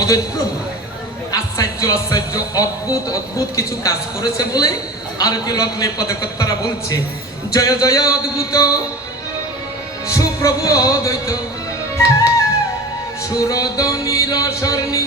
অদ্বৈত প্রভু আশ্চর্য আশ্চর্য অদ্ভুত অদ্ভুত কিছু কাজ করেছে বলে আরতি লগ্নে পদকর্তারা বলছে জয় জয় অদ্ভুত সুপ্রভু অদ্বৈত সুরদনীর স্বর্ণী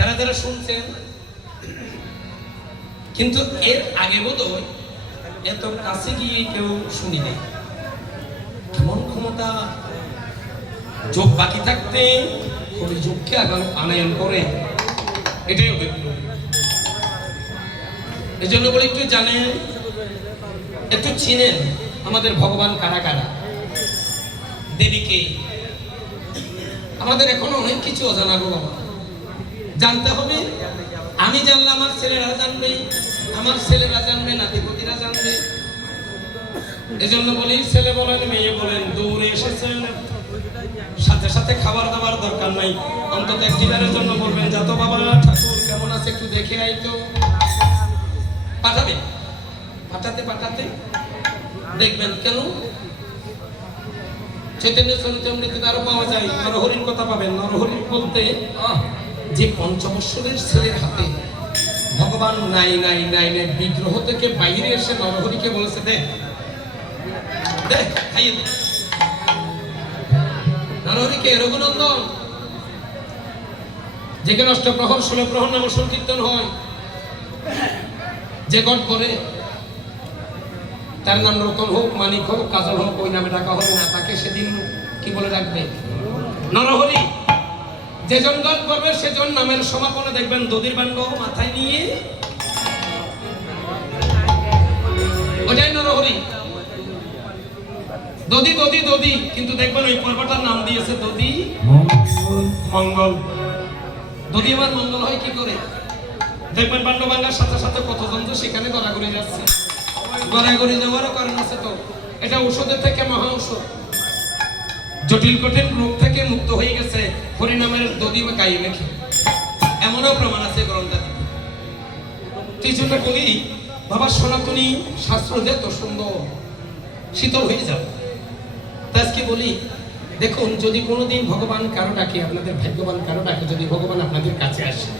যারা যারা শুনছেন কিন্তু এর আগে বোধহয় এত কাছে গিয়ে কেউ শুনি নাই কেমন ক্ষমতা যোগ বাকি থাকতে ওই যোগকে আনয়ন করে এটাই ওদের এই জন্য বলে একটু জানেন একটু চিনেন আমাদের ভগবান কারা কারা দেবীকে আমাদের এখনো অনেক কিছু অজানা গো বাবা জানতে হবে আমি জানলে আমার ছেলেরা জানবে আমার ছেলেরা জানবে নাতিপতিরা জানবে এজন্য বলি ছেলে বলেন মেয়ে বলেন দৌড়ে এসেছেন সাথে সাথে খাবার দাবার দরকার নাই অন্তত একটিবারের জন্য বলবেন যা তো বাবা ঠাকুর কেমন আছে একটু দেখে আই তো পাঠাবে পাঠাতে পাঠাতে দেখবেন কেন চৈতন্য চরিতামৃতে আরো পাওয়া যায় নরহরির কথা পাবেন নরহরি বলতে যে পঞ্চবৎসরের ছেলের হাতে ভগবান নাই নাই নাইনের বিগ্রহ থেকে বাইরে এসে নরহরিকে বলেছে দেখ দেখ খাইয়ে দে নরহরিকে রঘুনন্দন যেখানে অষ্টপ্রহর 16 প্রহর নাম সংকীর্তন হয় যে গণ করে তার নাম রতন হোক মানিক হোক কাজল হোক ওই নামে ডাকা হবে না তাকে সেদিন কি বলে ডাকবে নরহরি যেজন গান করবে সেজন নামের সমাপনে দেখবেন দধির বান্ড মাথায় নিয়ে ওটাই নরহরি দধি দধি দধি কিন্তু দেখবেন ওই পর্বটার নাম দিয়েছে দধি মঙ্গল দধি আবার মঙ্গল হয় কি করে দেখবেন বান্ড ভাঙার সাথে সাথে কতজন তো সেখানে গড়াগড়ি যাচ্ছে গড়াগড়ি যাওয়ারও কারণ আছে তো এটা ঔষধের থেকে মহা ঔষধ জটিল কঠিন রোগ থেকে মুক্ত হয়ে গেছে হরিনামের দধি গায়ে মেখে এমনও প্রমাণ আছে গ্রন্থাতে এই জন্য বলি বাবা সনাতনী শাস্ত্র যে এত সুন্দর শীতল হয়ে যাবে আজকে বলি দেখুন যদি কোনোদিন ভগবান কারো ডাকে আপনাদের ভাগ্যবান কারো ডাকে যদি ভগবান আপনাদের কাছে আসে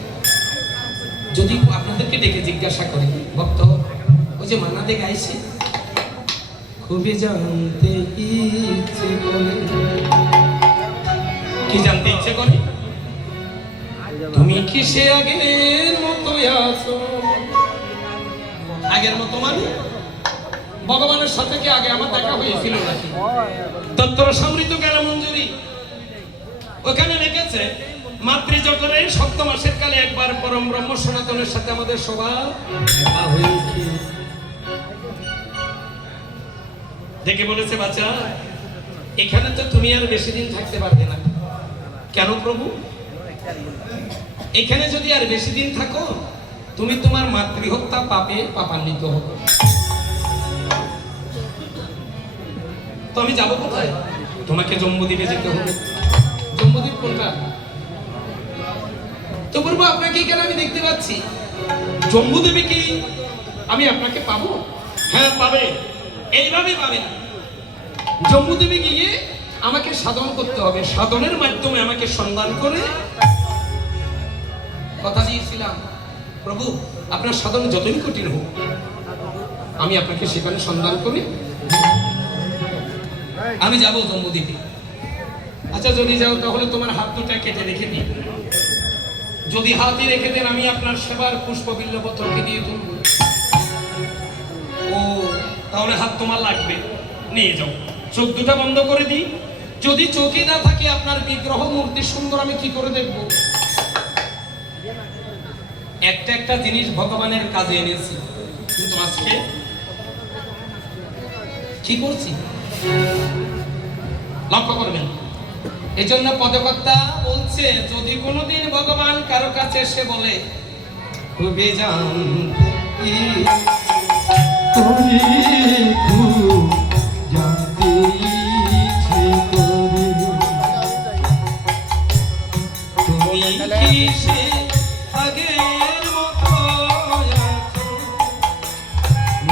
যদি আপনাদেরকে ডেকে জিজ্ঞাসা করি ভক্ত ওই যে মান্নাতে গাইছি খুবই জানতে ইচ্ছে করে, কি জানতে ইচ্ছে করে? তুমি কি সে আগের মতো আছো? আগের মতো মানে ভগবানের সাথে কি আগে আমার দেখা হয়েছিল নাকি? তত্ত্ব সমৃদ্ধ জ্ঞান মঞ্জুরি ওখানে লিখেছে মাতৃজঠরে 7 মাসের কালে একবার পরম ব্রহ্ম সনাতনের সাথে আমাদের সবার দেখা হয়েছে। দেখে বলেছে বাচ্চা এখানে তো তুমি আর বেশি দিন থাকতে পারবে না। কেন প্রভু? এখানে যদি আর বেশি দিন থাকো তুমি তোমার মাতৃহত্যা পাপে পাপান্বিত হবে। তো আমি যাবো কোথায়? তোমাকে জম্বুদ্বীপে যেতে হবে। জম্বুদ্বীপ কোনটা? তো প্রভু আপনাকে এখানে আমি দেখতে পাচ্ছি, জম্বুদ্বীপে কি আমি আপনাকে পাবো? হ্যাঁ পাবে, এইভাবে পাবে না। জম্বুদ্বীপে গিয়ে আমাকে সাধন করতে হবে, সাধনের মাধ্যমে আমাকে সন্ধান করে কথা দিয়েছিলাম প্রভু আপনার সাধন যতই কঠিন হোক আমি আপনাকে সেখানে সন্ধান করি আমি যাব জম্বুদ্বীপে। আচ্ছা যদি যাও তাহলে তোমার হাত দুটা কেটে রেখে দিই। যদি হাতই রেখে দেন আমি আপনার সেবার পুষ্প বিল্লপত্রকে দিয়ে তুলব। ও তাহলে হাত তোমার লাগবে, নিয়ে যাও। চোখ দুটা বন্ধ করে দিই। যদি চোখে না থাকে আপনার বিগ্রহ মূর্তি সুন্দর আমি কি করে দেখব? একটা একটা জিনিস ভগবানের কাজে এনেছি, কিন্তু আজকে কি করছি লক্ষ্য করবেন। এই জন্য পদকর্তা বলছে যদি কোনোদিন ভগবান কারো কাছে এসে বলে খুবই জানতে তুমি খুব জানতে ইচ্ছে করে তুমি কি সে আগের মতো আছো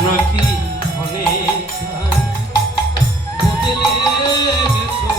নাকি অনেক বদলে গেছো?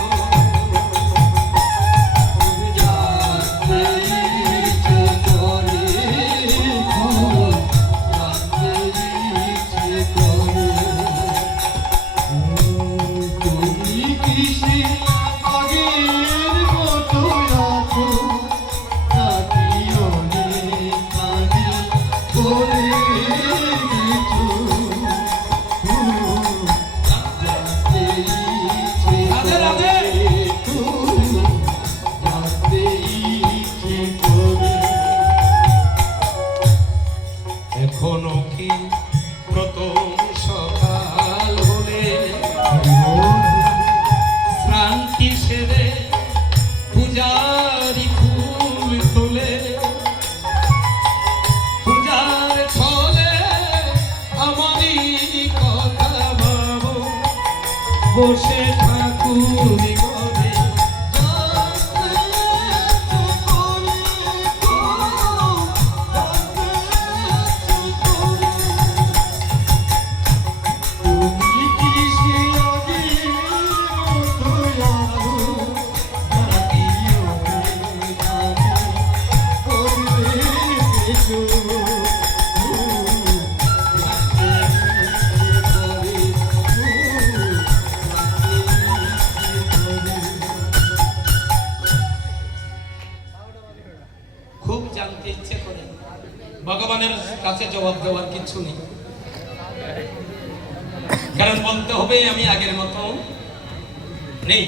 এখনো কি প্রথম সকাল হলে শ্রান্তি সেরে পূজারি ফুল তোলে পূজার ছলে আমারই কথা ভাবো বসে ঠাকুর ঘরে খুব জানতে ইচ্ছে করে। ভগবানের কাছে জবাব দেওয়ার কিছু নেই, কারণ বলতে হবে আমি আগের মতো নেই।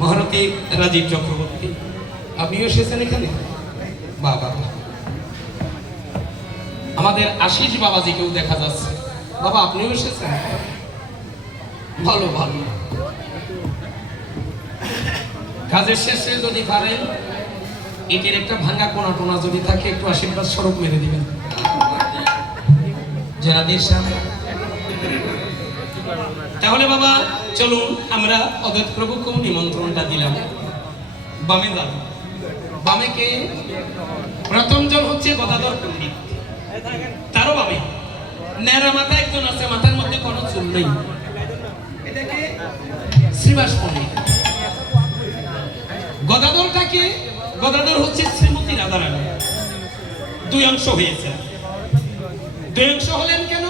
মহারথী রাজীব চক্রবর্তী আপনিও এসেছেন এখানে? বাবা আমাদের আশিস বাবাজিকেও দেখা যাচ্ছে। বাবা আপনিও এসেছেন? ভালো ভালো। কাজের শেষে যদি পারেন এটির একটা ভাঙা কোনা টোনা যদি থাকে একটু আশীর্বাদ স্বরূপ মেরে দিবেন। তাহলে বাবা চলুন আমরা অদ্বৈত প্রভুকেও নিমন্ত্রণটা দিলাম। বামে যাব। বামে কে? প্রথম জন হচ্ছে গদাধর পণ্ডিত, তারও বামে ন্যাড়া মাথা একজন আছে, মাথার মধ্যে কোনো চুল নেই, এটাকে শ্রীবাস পণ্ডিত। গদাধরটাকে গদাধর হচ্ছে শ্রীমতী রাধারানী। দুই অংশ হয়েছে। দুই অংশ হলেন কেন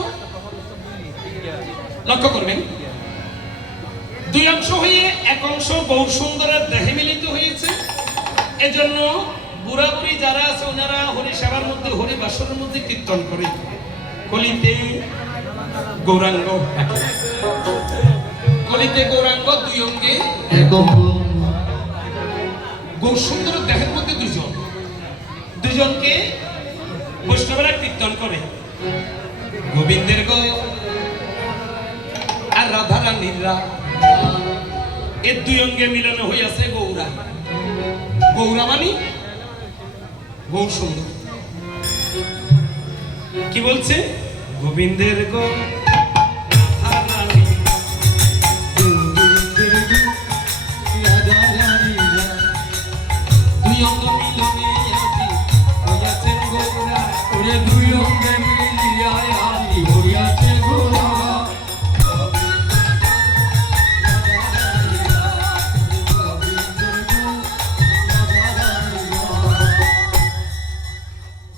লক্ষ্য করবেন। দুই অংশ হয়ে এক অংশ গৌর সুন্দরের দেহে মিলিত হয়েছে। এজন্য বুড়া বুড়ি যারা আছে ওনারা হরি সেবার মধ্যে হরি বাসনের মধ্যে কীর্তন করে কলিতে গৌরাঙ্গ, কলিতে গৌরাঙ্গ দুই অঙ্গে গৌর সুন্দর দেহের মধ্যে দুজনকে বৈষ্ণবেরা কীর্তন করে গোবিন্দের গো আর রাধা রানীর রা, এর দুই অঙ্গে মিলন হইয়াছে গৌরা। গৌরা মানে গৌর সুন্দর। কি বলছে? গোবিন্দের গো দুই অঙ্গ মিলনে হইয়াছেন গৌরা, ওরে দুই অঙ্গে মিলিয়া হইয়াছে গৌরা।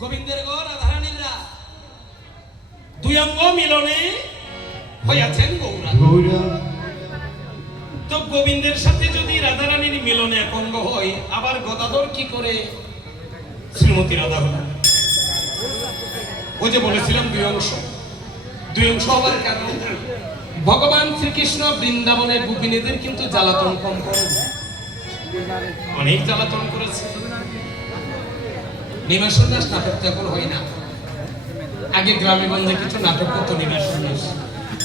গোবিন্দের গো রাধারানীরা দুই অঙ্গ মিলনে হইয়াছেন গৌরা। তো গোবিন্দের সাথে যদি রাধারানীর মিলনে এক অঙ্গ হয়, আবার গদাধর কি করে শ্রীমতী রাধা হল? ওই যে বলেছিলাম দুই অংশ। দুই অংশ হবার কারণ ভগবান শ্রীকৃষ্ণ বৃন্দাবনের গোপিনীদের কিন্তু জ্বালাতন কম করে, অনেক জ্বালাতন করেছে। নিমাস সন্ন্যাস নাটক তো এখন হয় না। আগে গ্রামে গঞ্জে কিছু নাটক করতো নিমাস সন্ন্যাস।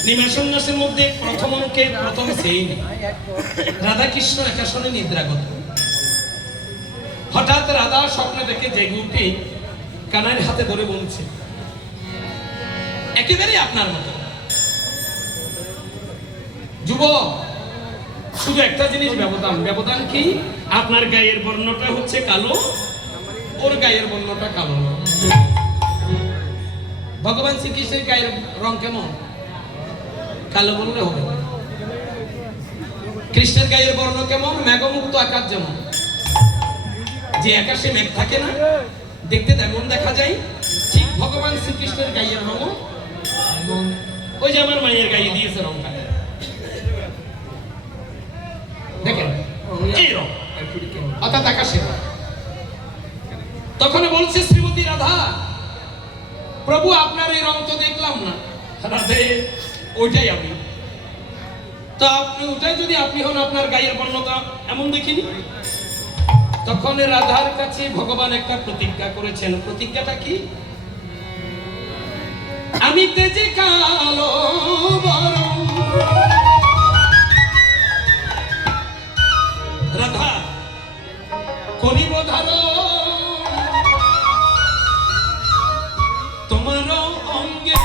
নিমাস সন্ন্যাসের মধ্যে প্রথম অঙ্কে প্রথম সেই রাধা কৃষ্ণ একাশনে নিদ্রাগত। হঠাৎ রাধা স্বপ্নে দেখে জেগে উঠে কানাইয়ের হাতে ধরে বলছে, একেবারে আপনার মতো যুবক, শুধু একটা জিনিস ব্যবধান। ব্যবধান কি? আপনার গায়ের বর্ণটা হচ্ছে কালো, ওর গায়ের বর্ণটা কালো। ভগবান শ্রীকৃষ্ণের গায়ের রং কেমন? কালো বললে হবে। কৃষ্ণের গায়ের বর্ণ কেমন? মেঘমুক্ত আকাশ যেমন, যে আকাশে মেঘ থাকে না, দেখতে তেমন দেখা যায়, ঠিক ভগবান শ্রীকৃষ্ণের গায়ের রং ওই যে আমার মায়ের গায়ে দিয়েছে রংটা, দেখেন এই রং, অর্থাৎ আকাশের। তখন বলছে শ্রীমতী রাধা, প্রভু আপনার এই রং তো দেখলাম না। রাধে, ওইটাই আমি। তা আপনি ওটাই যদি আপনি হন, আপনার গায়ের বর্ণতা এমন দেখিনি। তখন রাধার কাছে ভগবান একটা প্রতিজ্ঞা করেছেন। প্রতিজ্ঞাটা কি? আমি তেজে কালো বরং। রাধা করিব ধারণ তোমার অঙ্গে।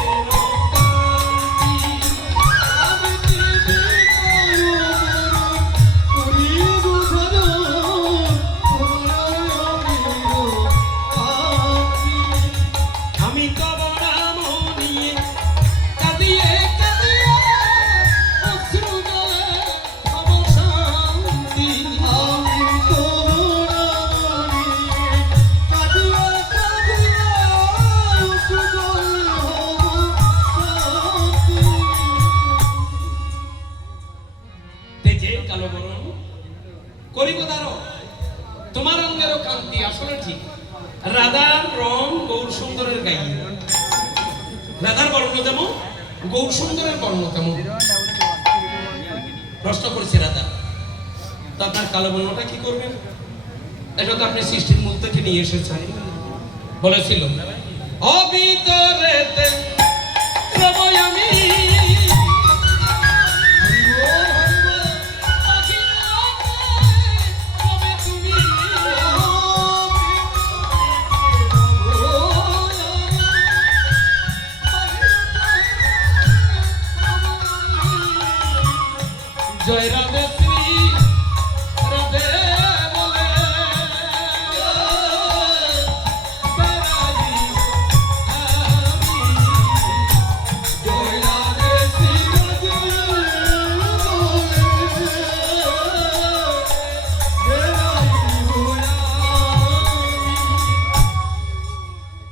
তোমার অঙ্গেরও কান্তি। আসলে ঠিক, রাধার রং গৌর সুন্দরের গায়ে, রাধার বর্ণ যেমন গৌর সুন্দরের বর্ণ তেমন। প্রশ্ন করেছে রাধা, তো আপনার কালো বর্ণটা কি করবেন? এটা তো আপনি সৃষ্টির মূল থেকে নিয়ে এসেছেন। বলেছিল অভিতরেতে রব আমি, জয় রাধে শ্রী রাধে বলে জয় রাধে শ্রী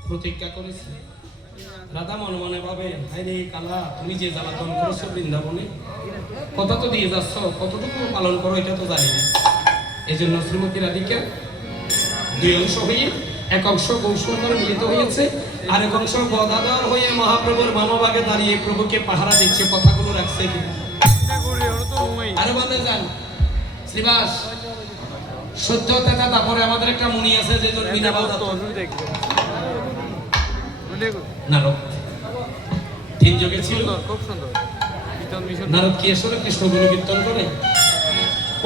প্রতিজ্ঞা করেছে। রাধা মনে মনে ভাবে, হায় রে কালা, তুমি যে জ্বালাতন করেছো বৃন্দাবনে, কথা তো দিয়ে যাচ্ছ, কতটুকু পালন করো এটা তো জানি না। এই জন্য শ্রীমতী রাধিকা দুই অংশ হয়ে এক অংশ গৌসুন্দর মিলিত হয়েছে, আর এক অংশ গদাধর হয়ে মহাপ্রভুর মানবাগে দাঁড়িয়ে প্রভুকে পাহারা দিচ্ছে। কথাগুলো রাখছে কিনা আরে বলে যান শ্রীবাস সত্য কথা। তারপরে আমাদের একটা মুনি আছে যে বিনা নারদ, তিন যুগে ছিল। নারদ কি আসলে কৃষ্ণ গুরু কীর্তন করে?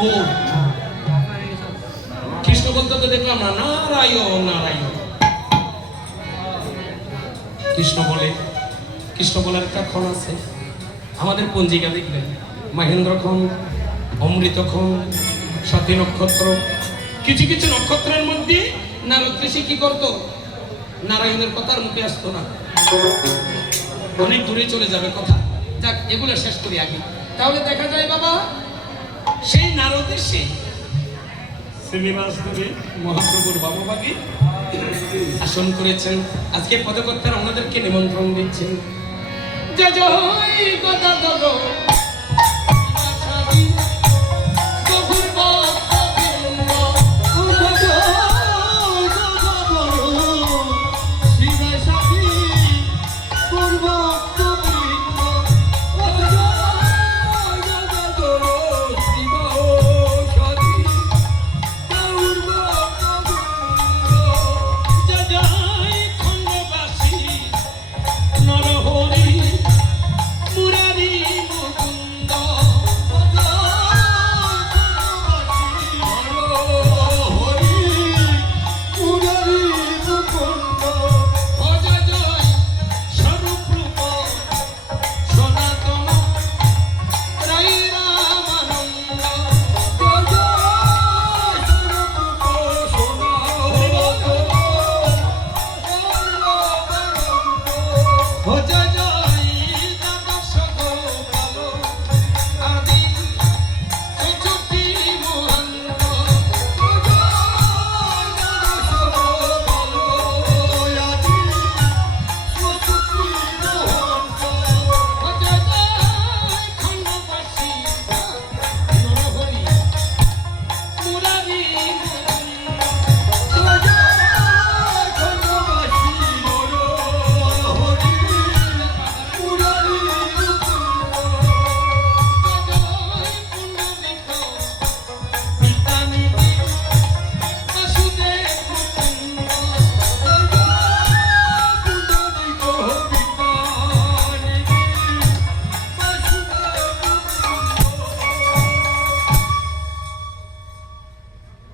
ও কৃষ্ণ বলতে তো দেখলাম না, নারায়ণ নারায়ণ কৃষ্ণ বলে। কৃষ্ণ বলার একটা ক্ষণ আছে আমাদের পঞ্জিকা দেখবেন, মহেন্দ্র ক্ষণ, অমৃত ক্ষণ, সাথী নক্ষত্র। কিছু কিছু নক্ষত্রের মধ্যে নারদ ঋষি কি করতো? নারায়ণের কথার মুখে আসতো না, অনেক দূরে চলে যাবে কথা। যাক, এগুলো শেষ করি আগে। তাহলে দেখা যায় বাবা, সেই নারদ এসে শ্রীনিবাস দেবে মহাপ্রভুর বাবুবাগে আসন করেছেন। আজকে পদকর্তারা ওনাদেরকে নিমন্ত্রণ দিচ্ছেন। জয় জয় গদাধর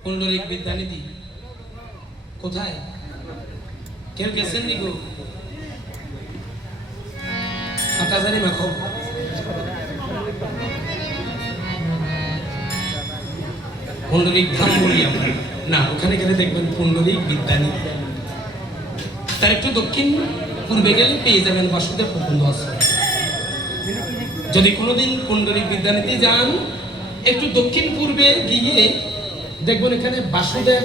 পুণ্ডরিক বিদ্যানিধি কোথায়? কেউ গেছেন নি গো? হাটাজারি মাখো পুণ্ডরিক ধাম বলি আমরা না, ওখানে গেলে দেখবেন পুণ্ডরিক বিদ্যানিধি। তার একটু দক্ষিণ পূর্বে গেলে পেয়ে যাবেন বাসুদেব মুকুন্দ আশ্রম। যদি কোনোদিন পুণ্ডরিক বিদ্যানিধি যান, একটু দক্ষিণ পূর্বে গিয়ে দেখবেন এখানে বাসুদেব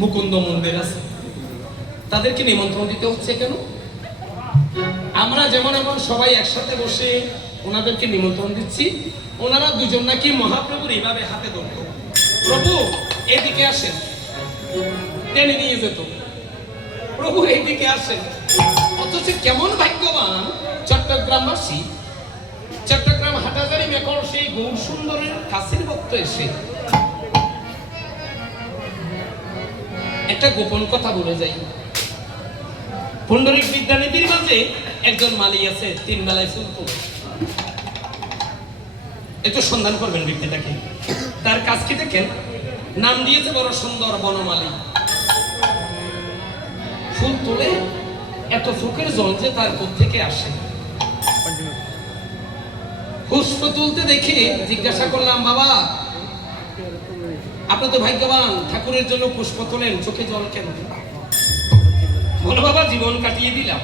মুকুন্দ মন্দির আছে। তাদেরকে নিমন্ত্রণ দিতে হচ্ছে কেন? আমরা যেমন এমন সবাই একসাথে বসে ওনাদেরকে নিমন্ত্রণ দিচ্ছি, ওনারা দুজন নাকি মহাপ্রভুর এইভাবে হাতে ধরত, প্রভু এদিকে আসেন, টেনে নিয়ে যেত, প্রভু এইদিকে আসেন। অথচ কেমন ভাগ্যবান চট্টগ্রামবাসী, চট্টগ্রাম হাটাজারি মেকর সেই গৌর সুন্দরের কাছের ভক্ত এসে একটা গোপন কথা বলে যাই। পুণ্ডরিক বিদ্যানিধির মাঝে একজন মালি আছে, 3 বেলায় ফুল তোলে। একটু সন্ধান করবেন ব্যক্তিটাকে। তার কাজ কি দেখেন, নাম দিয়েছে বড় সুন্দর বনমালী। ফুল তোলে, এত চোখের জল যে তার কোত্থেকে আসে। পুষ্প তুলতে দেখে জিজ্ঞাসা করলাম, বাবা আপনি তো ভাগ্যবান, ঠাকুরের জন্য পুষ্প তোলেন, চোখে জল কেন? বলো বাবা জীবন কাটিয়ে দিলাম।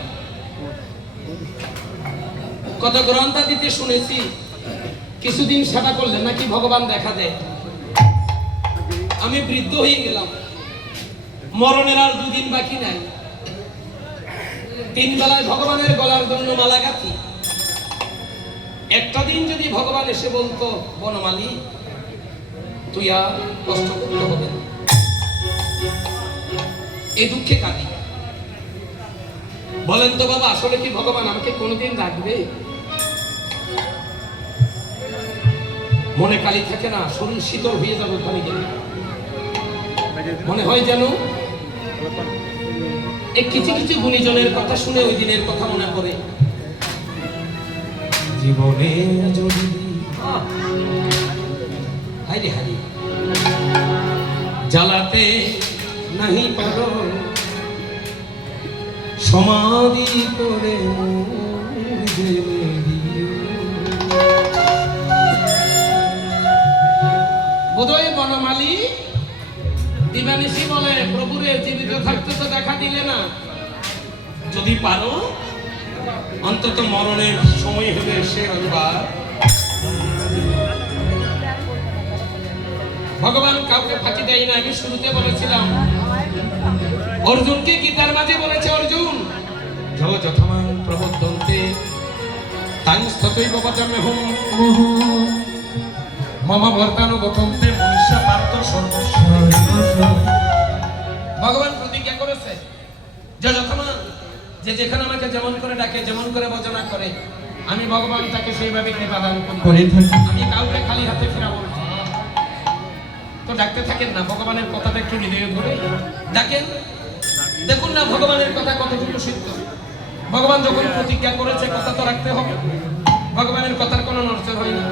কত গ্রন্থ দিতে শুনেছি, কিছুদিন সেবা করলে নাকি ভগবান দেখা দেয়। আমি বৃদ্ধ হয়ে গেলাম, মরণের আর 2 দিন বাকি নাই। তিন বেলায় ভগবানের গলার জন্য মালা গাঁথি। একটা দিন যদি ভগবান এসে বলতো বনমালী তুই আর কষ্ট করতে হবে না, এই দুঃখে কাঁদি। বলেন তো বাবা, আসলে কি ভগবান আমাকে কোনোদিন রাখবে? মনে কালি থাকে না, শরীর শীতল হয়ে যাবে ওখানে গেলে। মনে হয় যেন এই কিছু কিছু গুণীজনের কথা শুনে ওই দিনের কথা মনে পড়ে। জীবনে যদি হাইরে হারি জ্বালাতে নাহি পারো, সমাধি করে বোধহয় বনমালী দিবানিশি বলে প্রভুরে জীবিত থাকতে তো দেখা দিলে না, যদি পারো অন্তত মরণের সময় হলে সে একবার। ভগবান কাউকে ফাঁকি দেয় না। আমি শুরুতে বলেছিলাম অর্জুনকে গীতার মাঝে বলেছে, অর্জুন যথমান প্রবদ্ধন্তে তাং ততৈব বচমেহং মম বর্তানুগতন্তে মনুষ্য পার্থ সর্বস্ব। ভগবান প্রতিজ্ঞা করেছে যে যথমান, যে যেখানে আমাকে যেমন করে ডাকে, যেমন করে বচনা করে, আমি ভগবান তাকে সেইভাবে কৃপা দান করি। আমি কাউকে খালি হাতে ফেরাবো না। তো ডাকতে থাকেন না, ভগবানের কথাটা একটু হৃদয়ে ধরে ডাকেন। দেখুন না ভগবানের কথা কতটুকু সত্য। ভগবান যখন প্রতিজ্ঞা করেছে কথা তো রাখতে হবে। ভগবানের কথার কোনো নড়চড় হয় না।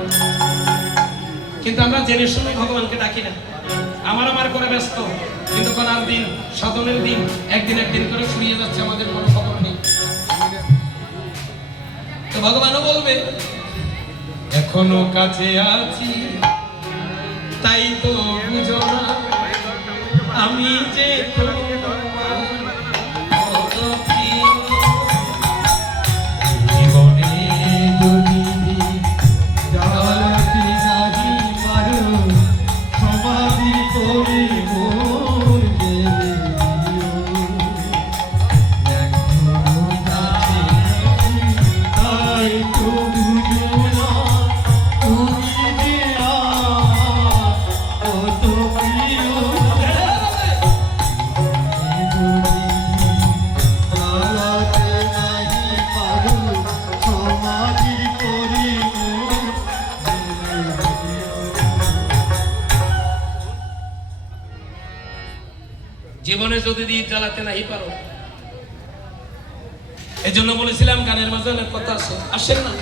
কিন্তু আমরা জেনে শুনে ভগবানকে ডাকি না, আমার করে ব্যস্ত। কিন্তু করার দিন, সাধনের দিন একদিন একদিন করে ফুরিয়ে যাচ্ছে, আমাদের কোনো খবর নেই। তো ভগবানও বলবে এখনো কাছে আছি, তাই তো বুঝো না আমি যে জীবনে যদি জ্বালাতে নাহি পারো, সমাধি করে মোর দেবে এখনো কাছে আছি, তাই তো বুঝো না তুমি যে কত প্রিয়। জীবনে যদি দীপ জ্বালাতে নাই পারো, এই জন্য বলেছিলাম গানের মাঝে অনেক কথা আছে, আসেন না।